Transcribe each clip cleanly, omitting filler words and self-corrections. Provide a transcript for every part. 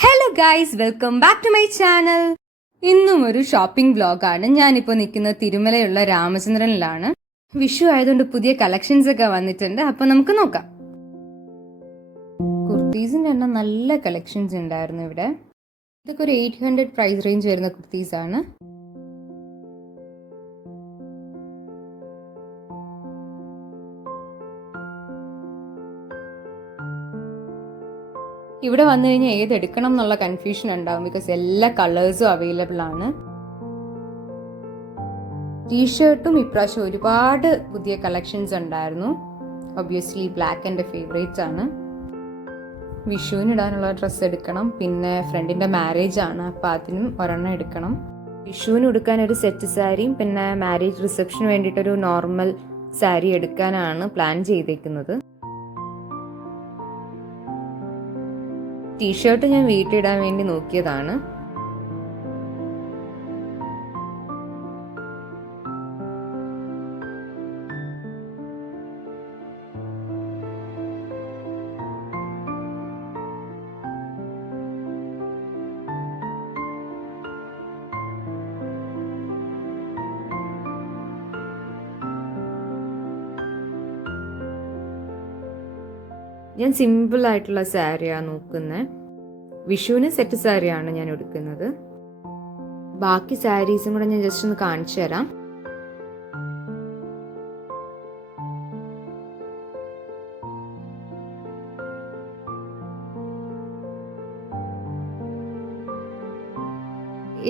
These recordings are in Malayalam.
Hello guys, welcome back to my channel. ഇന്നും ഒരു ഷോപ്പിംഗ് വ്ലോഗാണ്. ഞാനിപ്പോൾ നിൽക്കുന്നത് തിരുമലയുള്ള രാമചന്ദ്രനിലാണ്. വിഷു ആയതുകൊണ്ട് പുതിയ കളക്ഷൻസ് ഒക്കെ വന്നിട്ടുണ്ട്. അപ്പോൾ നമുക്ക് നോക്കാം. കുർത്തീസിൻ്റെ എണ്ണം നല്ല കളക്ഷൻസ് ഉണ്ടായിരുന്നു ഇവിടെ. ഇതൊക്കെ ഒരു 800 പ്രൈസ് റേഞ്ച് വരുന്ന കുർത്തീസാണ്. ഇവിടെ വന്നു കഴിഞ്ഞാൽ ഏതെടുക്കണം എന്നുള്ള കൺഫ്യൂഷൻ ഉണ്ടാവും, ബിക്കോസ് എല്ലാ കളേഴ്സും അവൈലബിൾ ആണ്. ടീഷർട്ടും ഇപ്രാവശ്യം ഒരുപാട് പുതിയ കളക്ഷൻസ് ഉണ്ടായിരുന്നു. ഒബ്വിയസ്ലി ബ്ലാക്ക് എൻ്റെ ഫേവറേറ്റ് ആണ്. വിഷുവിനിടാനുള്ള ഡ്രസ്സ് എടുക്കണം, പിന്നെ ഫ്രണ്ടിൻ്റെ മാരേജ് ആണ്, അപ്പം അതിനും ഒരെണ്ണം എടുക്കണം. വിഷുവിന് എടുക്കാൻ ഒരു സെറ്റ് സാരിയും പിന്നെ മാരേജ് റിസപ്ഷന് വേണ്ടിയിട്ടൊരു നോർമൽ സാരി എടുക്കാനാണ് പ്ലാൻ ചെയ്തേക്കുന്നത്. ടീഷർട്ട് ഞാൻ വീട്ടിലിടാൻ വേണ്ടി നോക്കിയതാണ്. ഞാൻ സിമ്പിൾ ആയിട്ടുള്ള സാരിയാണ് നോക്കുന്നത്. വിഷുവിന് സെറ്റ് സാരിയാണ് ഞാൻ എടുക്കുന്നത്. ബാക്കി സാരീസും കൂടെ ഞാൻ ജസ്റ്റ് ഒന്ന് കാണിച്ചു തരാം.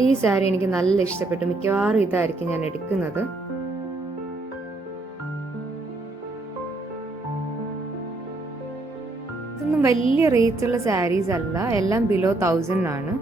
ഈ സാരി എനിക്ക് നല്ല ഇഷ്ടപ്പെട്ടു. മിക്കവാറും ഇതായിരിക്കും ഞാൻ എടുക്കുന്നത്. ഇതൊന്നും വലിയ റേറ്റുള്ള സാരീസ് അല്ല, എല്ലാം ബിലോ 1000 ആണ്.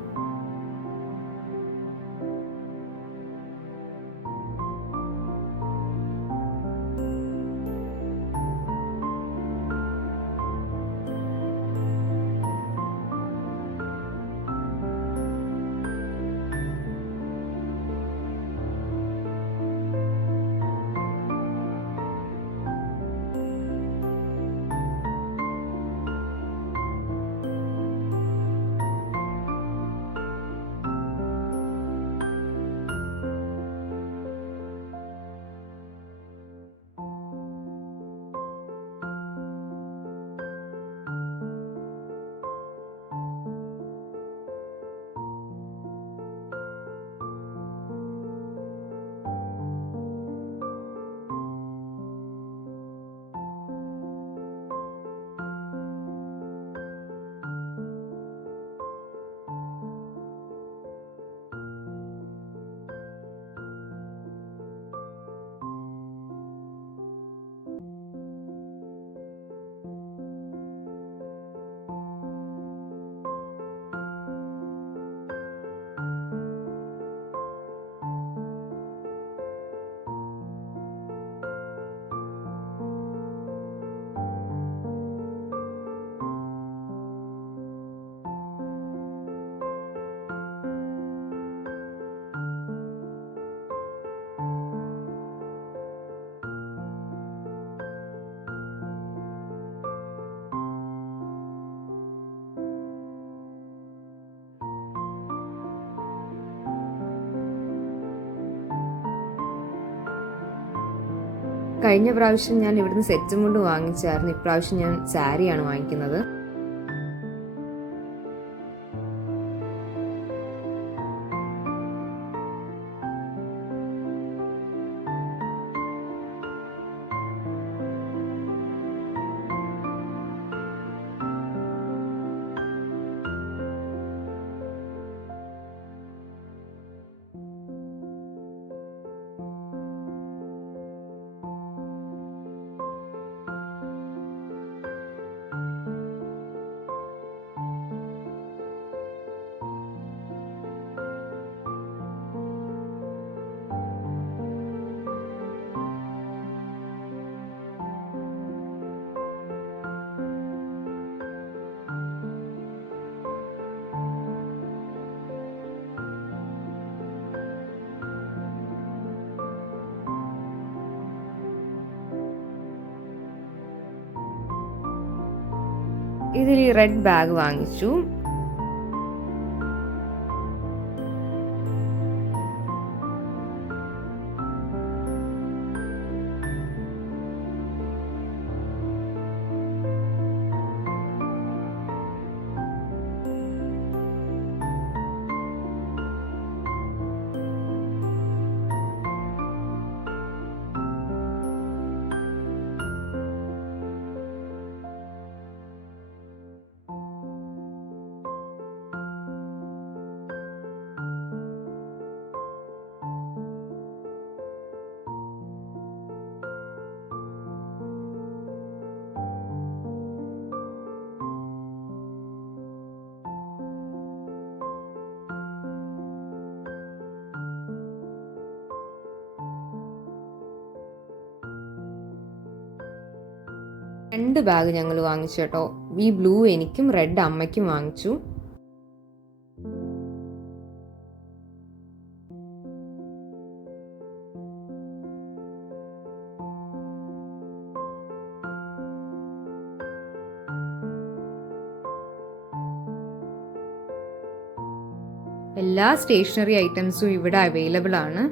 കഴിഞ്ഞ പ്രാവശ്യം ഞാൻ ഇവിടുന്ന് സെറ്റും കൊണ്ട് വാങ്ങിച്ചായിരുന്നു. ഇപ്രാവശ്യം ഞാൻ സാരിയാണ് വാങ്ങിക്കുന്നത്. ഇതിൽ റെഡ് ബാഗ് വാങ്ങിച്ചു. 2 ബാഗ് ഞങ്ങൾ വാങ്ങിച്ചു കേട്ടോ. ഈ ബ്ലൂ എനിക്കും റെഡ് അമ്മയ്ക്കും വാങ്ങിച്ചു. എല്ലാ സ്റ്റേഷനറി ഐറ്റംസും ഇവിടെ അവൈലബിൾ ആണ്.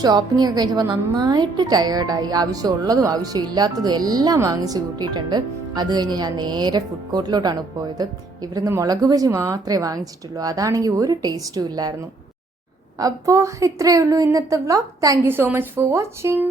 ഷോപ്പിംഗ് ഒക്കെ കഴിഞ്ഞപ്പോൾ നന്നായിട്ട് ടയേർഡായി. ആവശ്യമുള്ളതും ആവശ്യമില്ലാത്തതും എല്ലാം വാങ്ങിച്ച് കൂട്ടിയിട്ടുണ്ട്. അത് കഴിഞ്ഞ് ഞാൻ നേരെ ഫുഡ് കോർട്ടിലോട്ടാണ് പോയത്. ഇവിടുന്ന് മുളക് ബജി മാത്രമേ വാങ്ങിച്ചിട്ടുള്ളൂ. അതാണെങ്കിൽ ഒരു ടേസ്റ്റും ഇല്ലായിരുന്നു. അപ്പോൾ ഇത്രയേ ഉള്ളൂ ഇന്നത്തെ vlog. Thank you so much for watching.